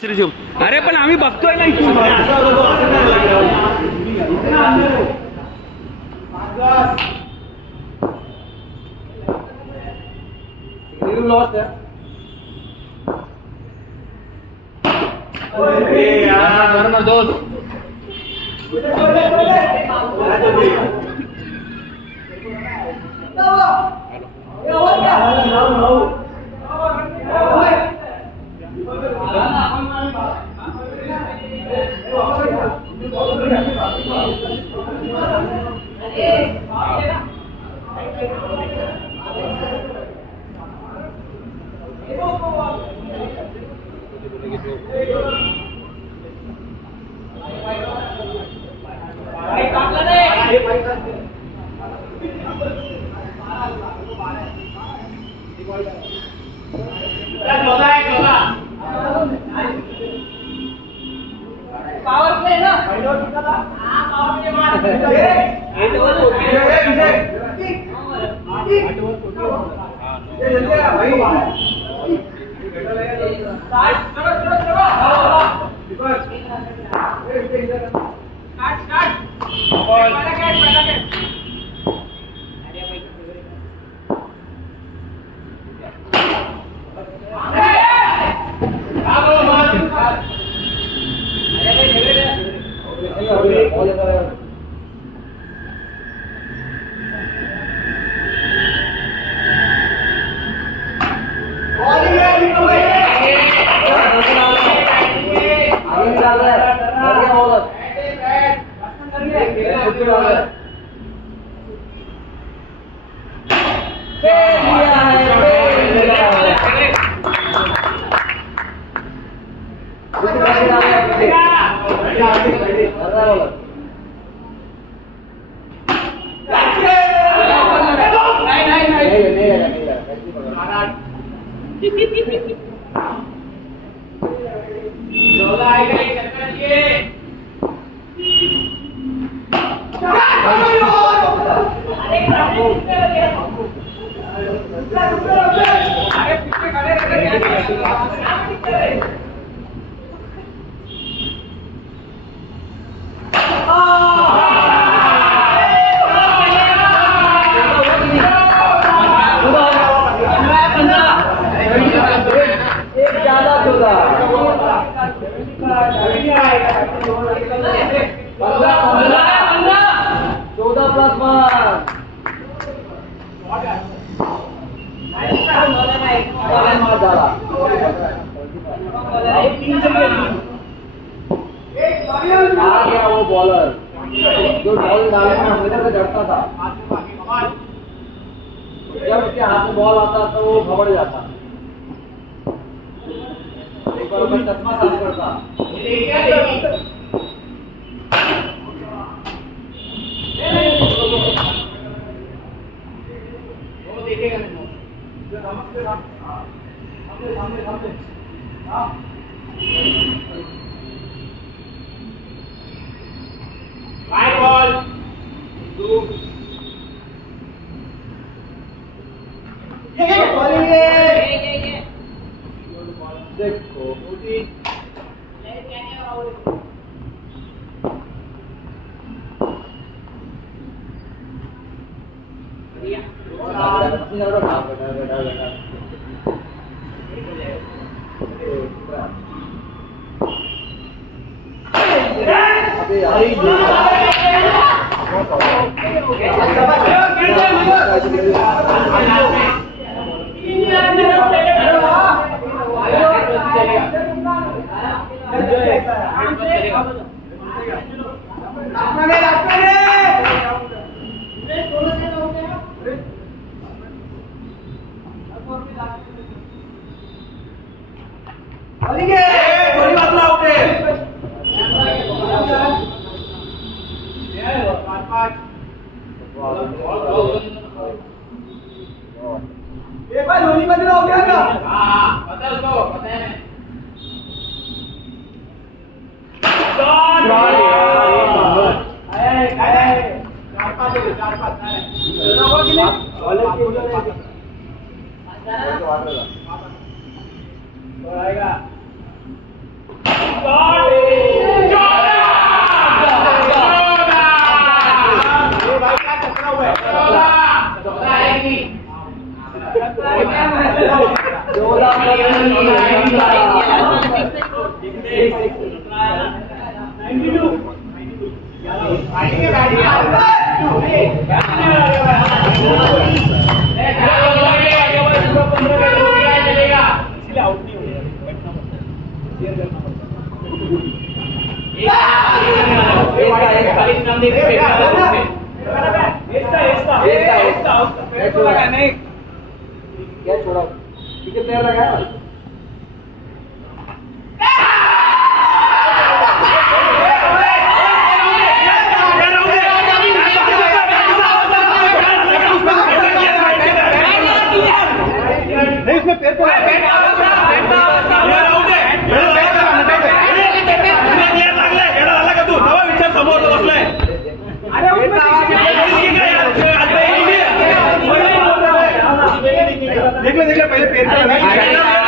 अरे पण आम्ही बघतोय ना इथून. दोस्त पावर प्ले ना वो बॉलर जो बॉल डालने में हमेशा से डरता था, जब उसके हाथ में बॉल आता तो वो घबरा जाता। एक बार मैं चश्मा साफ करता वो देखेगा बॉल देखो एक बार धोनी बदला हो गया ना। हाँ बदल दो क्या छोड़ा ठीक है प्लेयर लगाया नहीं उसमें पैर को देख ले पहले पैर